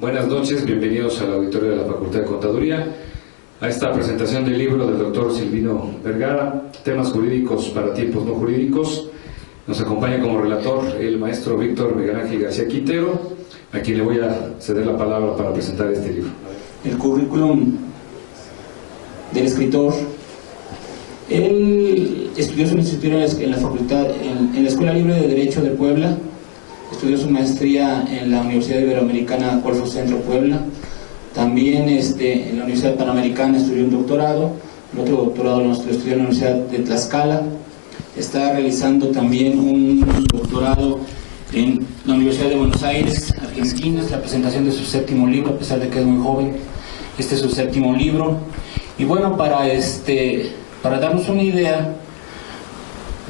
Buenas noches, bienvenidos al auditorio de la Facultad de Contaduría, a esta presentación del libro del doctor Silvino Vergara, Temas jurídicos para tiempos no jurídicos. Nos acompaña como relator el maestro Víctor Miguel Ángel García Quintero, a quien le voy a ceder la palabra para presentar este libro. El currículum del escritor. Él estudió su licenciatura en la facultad, en la Escuela Libre de Derecho de Puebla. Estudió su maestría en la Universidad Iberoamericana Corfo Centro Puebla. También en la Universidad Panamericana estudió un doctorado. El otro doctorado lo estudió en la Universidad de Tlaxcala. Está realizando también un doctorado en la Universidad de Buenos Aires, Argentina. Es la presentación de su séptimo libro, a pesar de que es muy joven. Este es su séptimo libro. Y bueno, para darnos una idea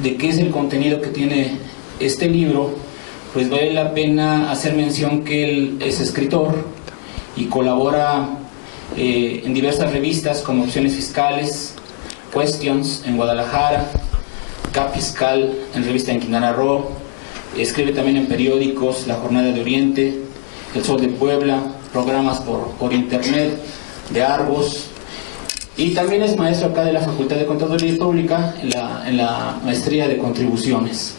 de qué es el contenido que tiene este libro, pues vale la pena hacer mención que él es escritor y colabora en diversas revistas como Opciones Fiscales, Questions en Guadalajara, Cap Fiscal en revista en Quintana Roo, escribe también en periódicos La Jornada de Oriente, El Sol de Puebla, programas por internet de Argos, y también es maestro acá de la Facultad de Contaduría Pública en la maestría de contribuciones.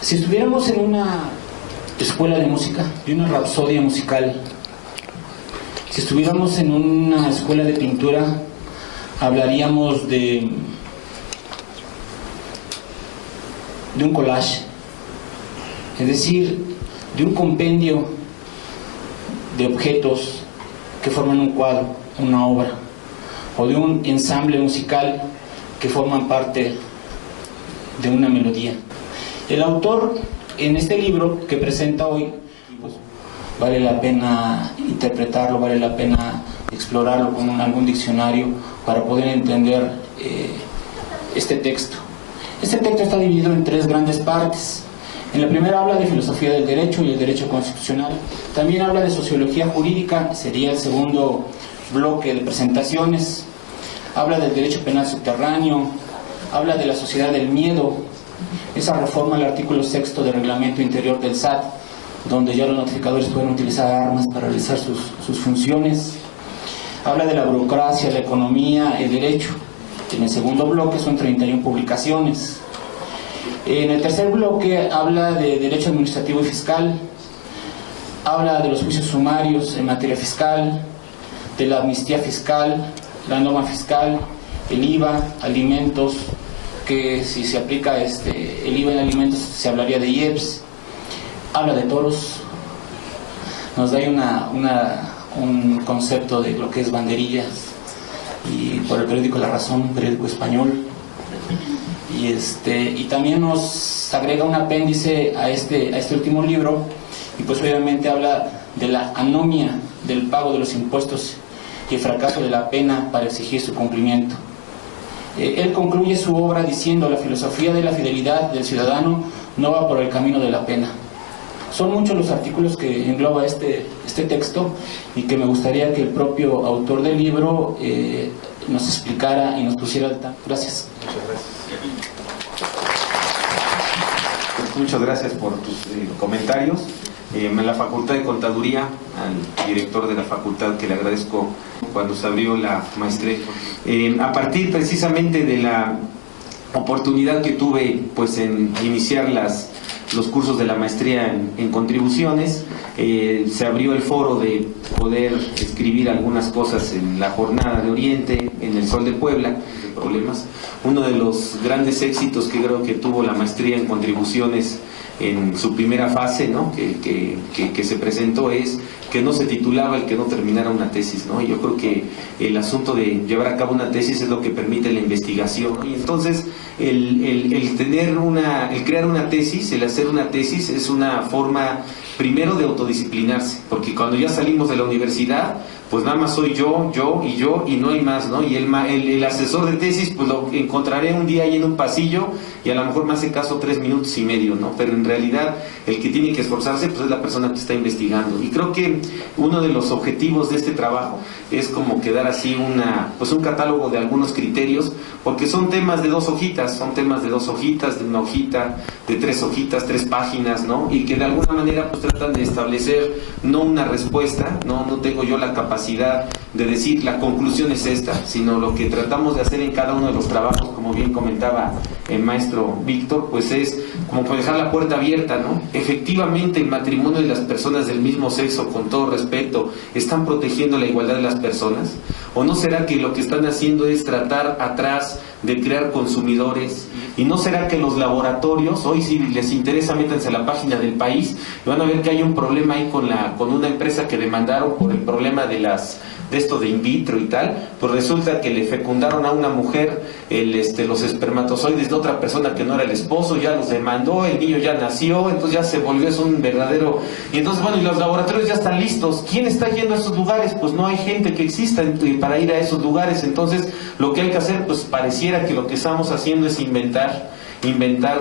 Si estuviéramos en una escuela de música, de una rapsodia musical, si estuviéramos en una escuela de pintura, hablaríamos de un collage, es decir, de un compendio de objetos que forman un cuadro, una obra, o de un ensamble musical que forman parte de una melodía. El autor en este libro que presenta hoy, pues, vale la pena interpretarlo, vale la pena explorarlo con algún diccionario para poder entender este texto. Este texto está dividido en tres grandes partes. En la primera habla de filosofía del derecho y el derecho constitucional. También habla de sociología jurídica, sería el segundo bloque de presentaciones. Habla del derecho penal subterráneo, habla de la sociedad del miedo, esa reforma al artículo 6 del reglamento interior del SAT, donde ya los notificadores pueden utilizar armas para realizar sus funciones. Habla de la burocracia, la economía, el derecho. En el segundo bloque son 31 publicaciones. En el tercer bloque habla de derecho administrativo y fiscal, habla de los juicios sumarios en materia fiscal, de la amnistía fiscal, la norma fiscal, el IVA, alimentos, que si se aplica el IVA en alimentos se hablaría de IEPS. Habla de toros, nos da un concepto de lo que es banderillas, y por el periódico La Razón, periódico español, y también nos agrega un apéndice a este último libro, y pues obviamente habla de la anomia del pago de los impuestos y el fracaso de la pena para exigir su cumplimiento. Él concluye su obra diciendo: la filosofía de la fidelidad del ciudadano no va por el camino de la pena. Son muchos los artículos que engloba este texto, y que me gustaría que el propio autor del libro nos explicara y nos pusiera al tanto. Gracias. Muchas gracias por tus comentarios. En la Facultad de Contaduría, al director de la facultad, que le agradezco cuando se abrió la maestría, a partir precisamente de la oportunidad que tuve pues en iniciar los cursos de la maestría en contribuciones, se abrió el foro de poder escribir algunas cosas en La Jornada de Oriente, en El Sol de Puebla, problemas. Uno de los grandes éxitos que creo que tuvo la maestría en contribuciones en su primera fase, ¿no?, que se presentó, es que no se titulaba el que no terminara una tesis, ¿no? Y yo creo que el asunto de llevar a cabo una tesis es lo que permite la investigación, ¿no? Y entonces el crear una tesis, el hacer una tesis es una forma primero de autodisciplinarse, porque cuando ya salimos de la universidad, pues nada más soy yo y no hay más, ¿no? Y el asesor de tesis pues lo encontraré un día ahí en un pasillo y a lo mejor me hace caso 3 minutos y medio, ¿no? Pero en realidad el que tiene que esforzarse pues es la persona que está investigando. Y creo que uno de los objetivos de este trabajo es como quedar así un catálogo de algunos criterios, porque son temas de 2 hojitas, de una hojita, de 3 hojitas, 3 páginas, ¿no? Y que de alguna manera pues tratan de establecer no una respuesta, no tengo yo la capacidad de decir la conclusión es esta, sino lo que tratamos de hacer en cada uno de los trabajos, como bien comentaba el maestro Víctor, pues es como dejar la puerta abierta, ¿no? Efectivamente el matrimonio de las personas del mismo sexo, con todo respeto, ¿están protegiendo la igualdad de las personas? ¿O no será que lo que están haciendo es tratar atrás de crear consumidores? ¿Y no será que los laboratorios, hoy si les interesa, métanse a la página del País y van a ver que hay un problema ahí con una empresa que demandaron por el problema de esto de in vitro y tal? Pues resulta que le fecundaron a una mujer los espermatozoides de otra persona que no era el esposo, ya los demandó, el niño ya nació, entonces ya se volvió eso un verdadero... Y entonces, bueno, y los laboratorios ya están listos. ¿Quién está yendo a esos lugares? Pues no hay gente que exista para ir a esos lugares. Entonces, lo que hay que hacer, pues pareciera que lo que estamos haciendo es inventar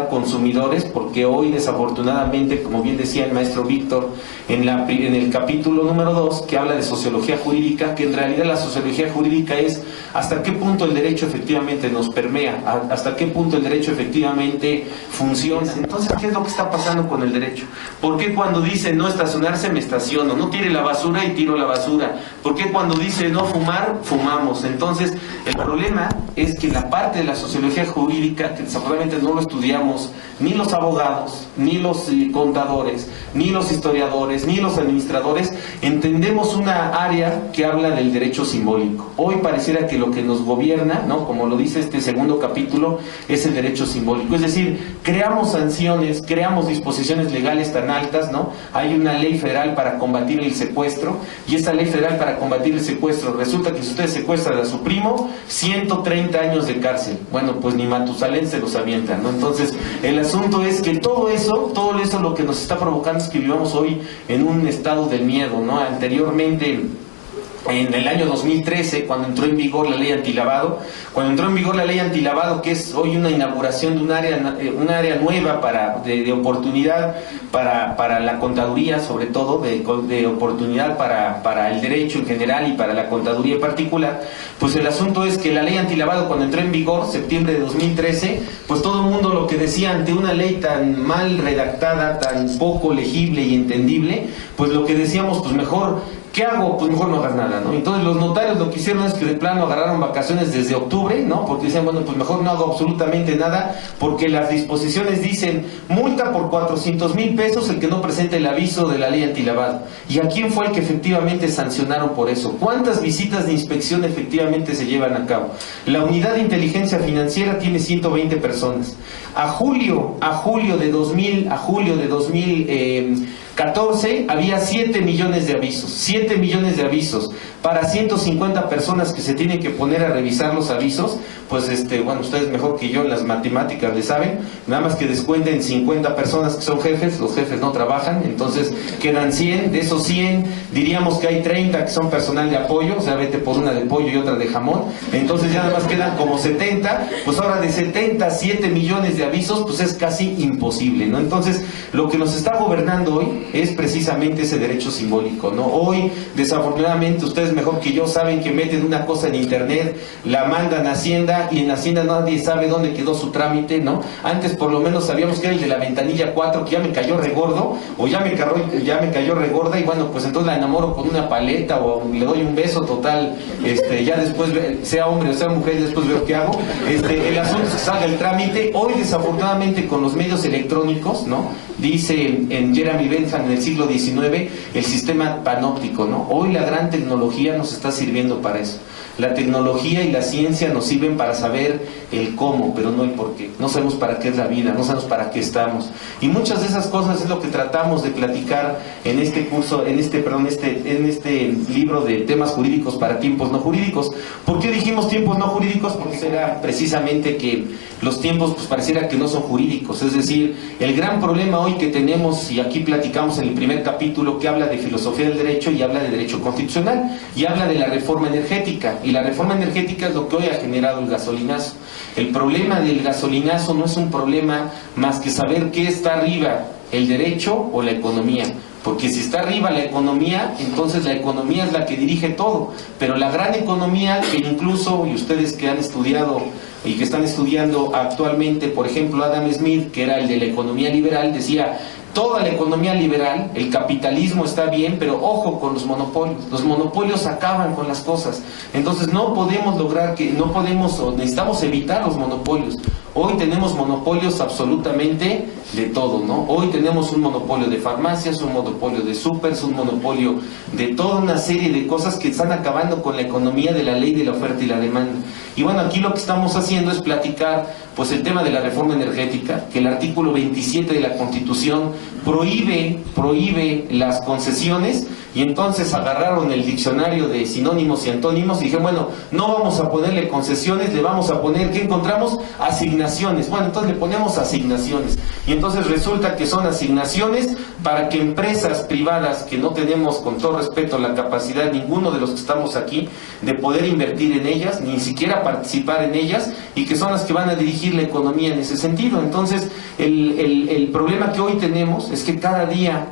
consumidores, porque hoy desafortunadamente, como bien decía el maestro Víctor en el capítulo número 2, que habla de sociología jurídica, que en realidad la sociología jurídica es hasta qué punto el derecho efectivamente nos permea, hasta qué punto el derecho efectivamente funciona. Entonces, ¿qué es lo que está pasando con el derecho? ¿Por qué cuando dice no estacionarse me estaciono? No tire la basura y tiro la basura. ¿Por qué cuando dice no fumar, fumamos? Entonces, el problema es que la parte de la sociología jurídica, que desafortunadamente no lo estudiamos ni los abogados, ni los contadores, ni los historiadores, ni los administradores, entendemos una área que habla del derecho simbólico. Hoy pareciera que lo que nos gobierna, ¿no?, como lo dice este segundo capítulo, es el derecho simbólico. Es decir, creamos sanciones, creamos disposiciones legales tan altas, ¿no? Hay una ley federal para combatir el secuestro, y esa ley federal para combatir el secuestro, resulta que si usted secuestra a su primo, 130 años de cárcel. Bueno, pues ni Matusalén se los avienta, ¿no? Entonces, el asunto es que todo eso lo que nos está provocando es que vivamos hoy en un estado del miedo, ¿no? Anteriormente, en el año 2013, cuando entró en vigor la ley antilavado, que es hoy una inauguración de un área nueva de oportunidad para la contaduría, sobre todo de oportunidad para el derecho en general y para la contaduría en particular, pues el asunto es que la ley antilavado, cuando entró en vigor, septiembre de 2013, pues todo el mundo lo que decía ante una ley tan mal redactada, tan poco legible y entendible, pues lo que decíamos, pues mejor... ¿Qué hago? Pues mejor no hagas nada, ¿no? Entonces los notarios lo que hicieron es que de plano agarraron vacaciones desde octubre, ¿no? Porque decían, bueno, pues mejor no hago absolutamente nada, porque las disposiciones dicen multa por 400,000 pesos el que no presente el aviso de la ley antilavado. ¿Y a quién fue el que efectivamente sancionaron por eso? ¿Cuántas visitas de inspección efectivamente se llevan a cabo? La unidad de inteligencia financiera tiene 120 personas. A julio de 2014 había 7 millones de avisos para 150 personas que se tienen que poner a revisar los avisos. Pues bueno, ustedes mejor que yo en las matemáticas le saben, nada más que descuenten 50 personas que son jefes, los jefes no trabajan, entonces quedan 100, de esos 100 diríamos que hay 30 que son personal de apoyo, o sea, vete por una de pollo y otra de jamón, entonces ya nada más quedan como 70, pues ahora de 70 a 7 millones de avisos, pues es casi imposible, ¿no? Entonces, lo que nos está gobernando hoy es precisamente ese derecho simbólico, ¿no? Hoy, desafortunadamente, ustedes mejor que yo saben que meten una cosa en internet, la mandan a Hacienda, y en Hacienda nadie sabe dónde quedó su trámite, ¿no? Antes por lo menos sabíamos que era el de la ventanilla 4, que ya me cayó regordo, o ya me cayó regorda, y bueno, pues entonces la enamoro con una paleta, o le doy un beso total, ya después, sea hombre o sea mujer, después veo qué hago. El asunto es que salga el trámite. Hoy, desafortunadamente, con los medios electrónicos, ¿no? Dice en Jeremy Bentham en el siglo XIX, el sistema panóptico, ¿no? Hoy la gran tecnología nos está sirviendo para eso. La tecnología y la ciencia nos sirven para saber el cómo, pero no el por qué. No sabemos para qué es la vida, no sabemos para qué estamos. Y muchas de esas cosas es lo que tratamos de platicar en este curso, en este libro de temas jurídicos para tiempos no jurídicos. ¿Por qué dijimos tiempos no jurídicos? Porque será precisamente que los tiempos pues pareciera que no son jurídicos. Es decir, el gran problema hoy que tenemos, y aquí platicamos en el primer capítulo, que habla de filosofía del derecho y habla de derecho constitucional y habla de la reforma energética. Y la reforma energética es lo que hoy ha generado el gasolinazo. El problema del gasolinazo no es un problema más que saber qué está arriba, el derecho o la economía. Porque si está arriba la economía, entonces la economía es la que dirige todo. Pero la gran economía, que incluso, y ustedes que han estudiado y que están estudiando actualmente, por ejemplo, Adam Smith, que era el de la economía liberal, decía: toda la economía liberal, el capitalismo está bien, pero ojo con los monopolios. Los monopolios acaban con las cosas. Entonces no podemos lograr que, no podemos, o necesitamos evitar los monopolios. Hoy tenemos monopolios absolutamente de todo, ¿no? Hoy tenemos un monopolio de farmacias, un monopolio de súpers, un monopolio de toda una serie de cosas que están acabando con la economía de la ley de la oferta y la demanda. Y bueno, aquí lo que estamos haciendo es platicar pues el tema de la reforma energética, que el artículo 27 de la Constitución prohíbe las concesiones, y entonces agarraron el diccionario de sinónimos y antónimos y dijeron: bueno, no vamos a ponerle concesiones, le vamos a poner, ¿qué encontramos? Asignaciones. Bueno, entonces le ponemos asignaciones, y entonces resulta que son asignaciones para que empresas privadas, que no tenemos, con todo respeto, la capacidad, ninguno de los que estamos aquí, de poder invertir en ellas, ni siquiera participar en ellas, y que son las que van a dirigir la economía en ese sentido. Entonces el problema que hoy tenemos es que cada día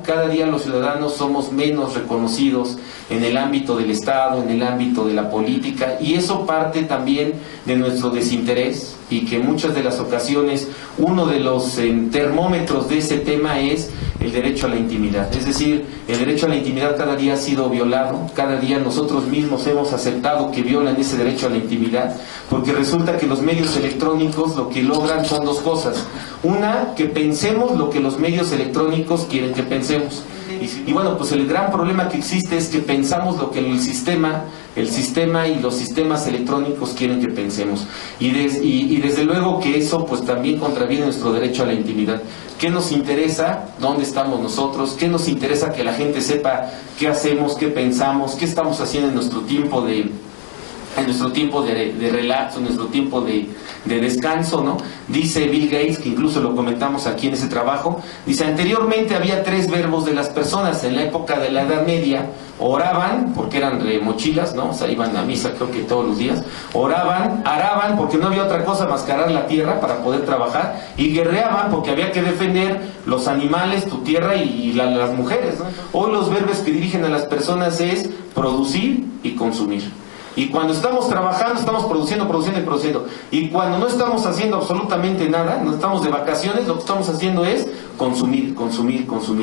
los ciudadanos somos menos reconocidos en el ámbito del Estado, en el ámbito de la política, y eso parte también de nuestro desinterés, y que muchas de las ocasiones uno de los termómetros de ese tema es el derecho a la intimidad. Es decir, el derecho a la intimidad cada día ha sido violado, cada día nosotros mismos hemos aceptado que violan ese derecho a la intimidad, porque resulta que los medios electrónicos lo que logran son dos cosas: una, que pensemos lo que los medios electrónicos quieren que pensemos. Y bueno, pues el gran problema que existe es que pensamos lo que el sistema y los sistemas electrónicos quieren que pensemos. Y desde luego que eso pues también contraviene nuestro derecho a la intimidad. ¿Qué nos interesa? ¿Dónde estamos nosotros? ¿Qué nos interesa que la gente sepa qué hacemos, qué pensamos, qué estamos haciendo en nuestro tiempo de relax, en nuestro tiempo de descanso, ¿no? Dice Bill Gates, que incluso lo comentamos aquí en ese trabajo, dice: anteriormente había 3 verbos de las personas. En la época de la Edad Media, oraban, porque eran mochilas, ¿no? O sea, iban a misa creo que todos los días. Oraban, araban, porque no había otra cosa más que arar la tierra para poder trabajar, y guerreaban, porque había que defender los animales, tu tierra y las mujeres, ¿no? Hoy los verbos que dirigen a las personas es producir y consumir. Y cuando estamos trabajando, estamos produciendo. Y cuando no estamos haciendo absolutamente nada, no estamos de vacaciones, lo que estamos haciendo es consumir.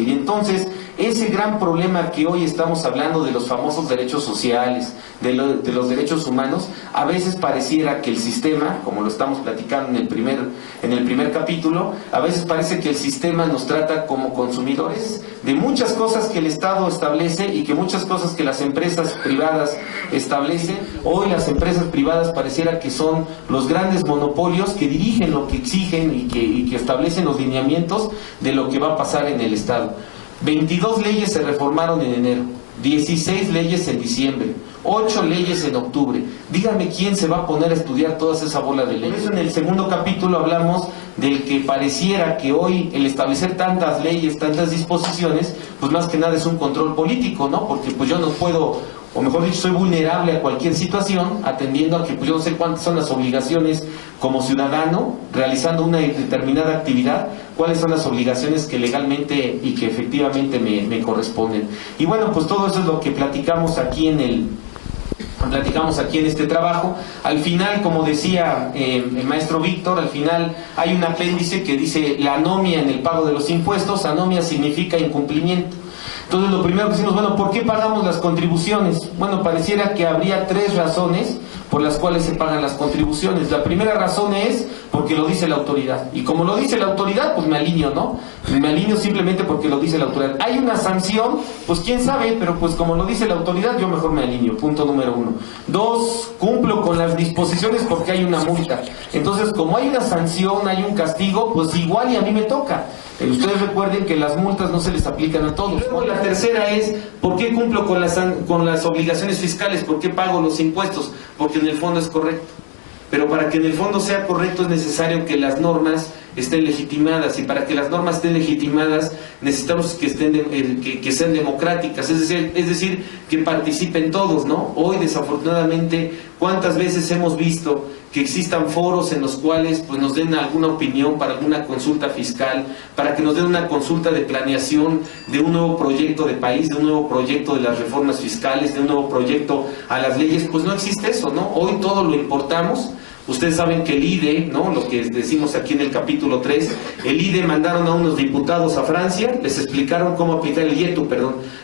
Y entonces, ese gran problema que hoy estamos hablando de los famosos derechos sociales, de los derechos humanos, a veces pareciera que el sistema, como lo estamos platicando en el primer capítulo, a veces parece que el sistema nos trata como consumidores de muchas cosas que el Estado establece y que muchas cosas que las empresas privadas establecen. Hoy las empresas privadas pareciera que son los grandes monopolios que dirigen lo que exigen y que establecen los lineamientos de lo que va a pasar en el Estado. 22 leyes se reformaron en enero, 16 leyes en diciembre, 8 leyes en octubre. Dígame quién se va a poner a estudiar toda esa bola de leyes. Por eso en el segundo capítulo hablamos del que pareciera que hoy el establecer tantas leyes, tantas disposiciones, pues más que nada es un control político, ¿no? Porque pues yo no puedo, o mejor dicho, soy vulnerable a cualquier situación, atendiendo a que pues yo no sé cuántas son las obligaciones como ciudadano, realizando una determinada actividad, cuáles son las obligaciones que legalmente y que efectivamente me corresponden. Y bueno, pues todo eso es lo que platicamos aquí en este trabajo. Al final, como decía el maestro Víctor, al final hay un apéndice que dice la anomia en el pago de los impuestos. Anomia significa incumplimiento. Entonces lo primero que decimos, bueno, ¿por qué pagamos las contribuciones? Bueno, pareciera que habría 3 razones por las cuales se pagan las contribuciones. La primera razón es porque lo dice la autoridad. Y como lo dice la autoridad, pues me alineo, ¿no? Me alineo simplemente porque lo dice la autoridad. Hay una sanción, pues quién sabe, pero pues como lo dice la autoridad, yo mejor me alineo. Punto número 1. 2, cumplo con las disposiciones porque hay una multa. Entonces, como hay una sanción, hay un castigo, pues igual y a mí me toca. Ustedes recuerden que las multas no se les aplican a todos. La tercera es, ¿por qué cumplo con las obligaciones fiscales? ¿Por qué pago los impuestos? Porque en el fondo es correcto. Pero para que en el fondo sea correcto es necesario que las normas estén legitimadas, y para que las normas estén legitimadas necesitamos que que sean democráticas, es decir, que participen todos, ¿no? Hoy, desafortunadamente, ¿cuántas veces hemos visto que existan foros en los cuales pues nos den alguna opinión para alguna consulta fiscal, para que nos den una consulta de planeación de un nuevo proyecto de país, de un nuevo proyecto de las reformas fiscales, de un nuevo proyecto a las leyes? Pues no existe eso, ¿no? Hoy todo lo importamos. Ustedes saben que el IDE, ¿no?, lo que decimos aquí en el capítulo 3, el IDE mandaron a unos diputados a Francia, les explicaron cómo aplicar el IETU,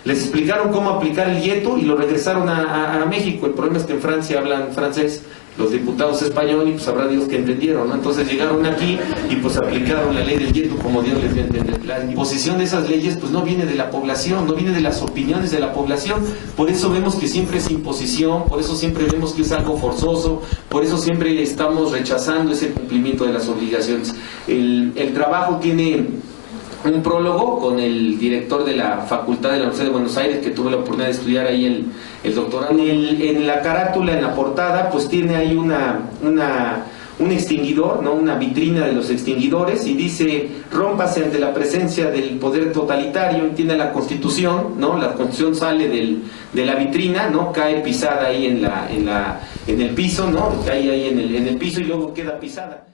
les explicaron cómo aplicar el IETU y lo regresaron a México. El problema es que en Francia hablan francés, los diputados español, y pues sabrá Dios que entendieron, ¿no? Entonces llegaron aquí y pues aplicaron la ley del IETU como Dios les dio a entender. La imposición de esas leyes pues no viene de la población, no viene de las opiniones de la población, por eso vemos que siempre es imposición, por eso siempre vemos que es algo forzoso, por eso siempre estamos rechazando ese cumplimiento de las obligaciones. El trabajo tiene un prólogo con el director de la Facultad de la Universidad de Buenos Aires, que tuve la oportunidad de estudiar ahí el doctorado. En la carátula, en la portada, pues tiene ahí un extinguidor, ¿no?, una vitrina de los extinguidores, y dice: rómpase ante la presencia del poder totalitario. Entiende la Constitución, ¿no? La Constitución sale de la vitrina, ¿no?, cae pisada ahí en el piso, ¿no?, cae ahí en el piso y luego queda pisada.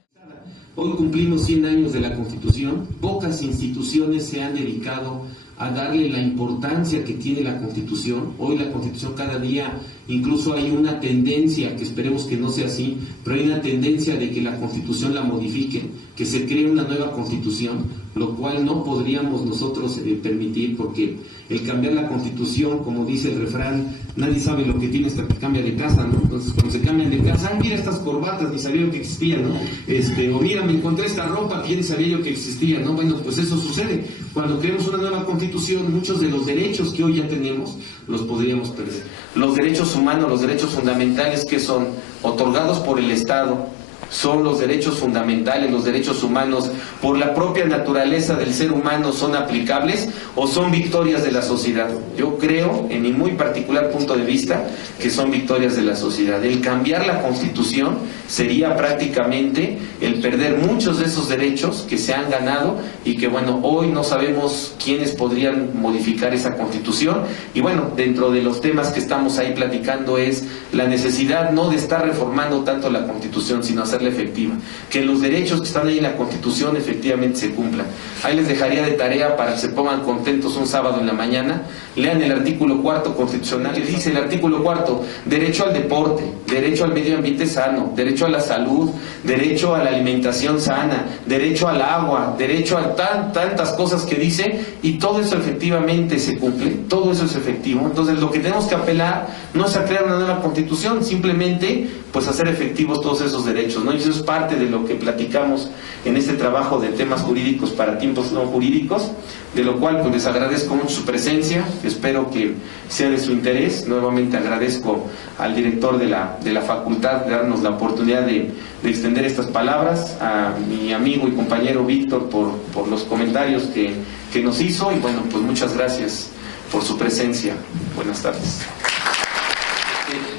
Hoy cumplimos 100 años de la Constitución. Pocas instituciones se han dedicado a darle la importancia que tiene la Constitución. Hoy la Constitución cada día, incluso hay una tendencia, que esperemos que no sea así, pero hay una tendencia de que la Constitución la modifique, que se cree una nueva Constitución, lo cual no podríamos nosotros permitir, porque el cambiar la Constitución, como dice el refrán, nadie sabe lo que tiene hasta que cambia de casa, ¿no? Entonces cuando se cambian de casa, mira estas corbatas, ni sabía yo que existían, ¿no? O mira, me encontré esta ropa, que ni sabía yo que existía, ¿no? Bueno, pues eso sucede. Cuando creamos una nueva Constitución, muchos de los derechos que hoy ya tenemos, los podríamos perder. Los derechos humanos, los derechos fundamentales que son otorgados por el Estado, son los derechos fundamentales, los derechos humanos, por la propia naturaleza del ser humano, ¿son aplicables o son victorias de la sociedad? Yo creo, en mi muy particular punto de vista, que son victorias de la sociedad. El cambiar la Constitución sería prácticamente el perder muchos de esos derechos que se han ganado y que, bueno, hoy no sabemos quiénes podrían modificar esa Constitución. Y bueno, dentro de los temas que estamos ahí platicando es la necesidad no de estar reformando tanto la Constitución, sino hacerla efectiva, que los derechos que están ahí en la Constitución efectivamente se cumplan. Ahí les dejaría de tarea para que se pongan contentos un sábado en la mañana, lean el artículo 4 constitucional, que dice el artículo 4, derecho al deporte, derecho al medio ambiente sano, derecho a la salud, derecho a la alimentación sana, derecho al agua, derecho a tantas cosas que dice, y todo eso efectivamente se cumple, todo eso es efectivo. Entonces lo que tenemos que apelar no es a crear una nueva Constitución, simplemente pues hacer efectivos todos esos derechos, ¿no? Y eso es parte de lo que platicamos en este trabajo de temas jurídicos para tiempos no jurídicos, de lo cual pues les agradezco mucho su presencia, espero que sea de su interés. Nuevamente agradezco al director de la facultad de darnos la oportunidad de extender estas palabras, a mi amigo y compañero Víctor por los comentarios que nos hizo, y bueno, pues muchas gracias por su presencia. Buenas tardes.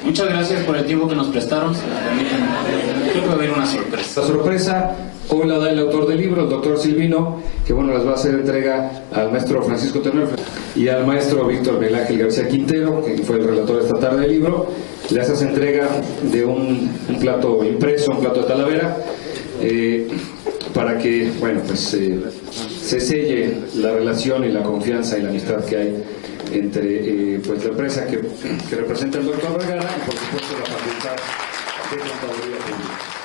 Muchas gracias por el tiempo que nos prestaron. Creo que va a haber una sorpresa. La sorpresa hoy la da el autor del libro, el doctor Silvino, que bueno, les va a hacer entrega al maestro Francisco Tenor y al maestro Víctor Miguel Ángel García Quintero, que fue el relator esta tarde del libro. Le haces entrega de un plato impreso, un plato de talavera, para que, bueno, pues se selle la relación y la confianza y la amistad que hay entre pues la empresa que representa el doctor Vergara y por supuesto la Facultad de Contaduría Pública.